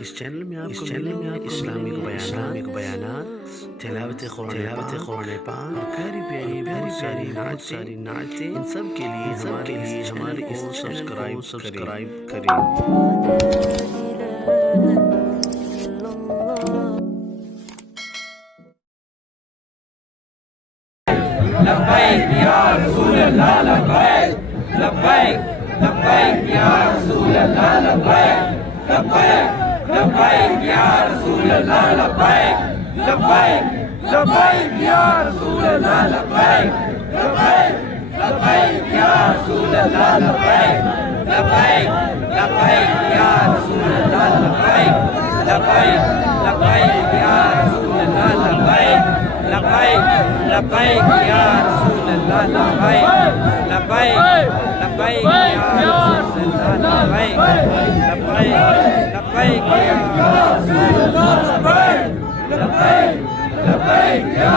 इस चैनल में आपको इस्लामिक बयानात, तिलावत कुरान पाक और प्यारी सारी नातें, इन सब के लिए हमारे इस सब्सक्राइब करें। लब्बैक या रसूल अल्लाह लब्बैक लब्बैक लब्बैक या रसूल अल्लाह लब्बैक लब्बैक लब्बैक या रसूल अल्लाह लब्बैक लब्बैक लब्बैक या रसूल अल्लाह लब्बैक लब्बैक लब्बैक या रसूल अल्लाह लब्बैक लब्बैक लब्बैक या रसूल अल्लाह लब्बैक लब्बैक लब्बैक या रसूल अल्लाह लब्बैक लब्बैक लब्बैक या रसूल अल्लाह लब्बैक लब्बैक लब्बैक या रसूल अल्लाह लब्बैक लब्बैक लब्बैक या रसूल अल्लाह लब्बैक लब्बैक लब्बैक या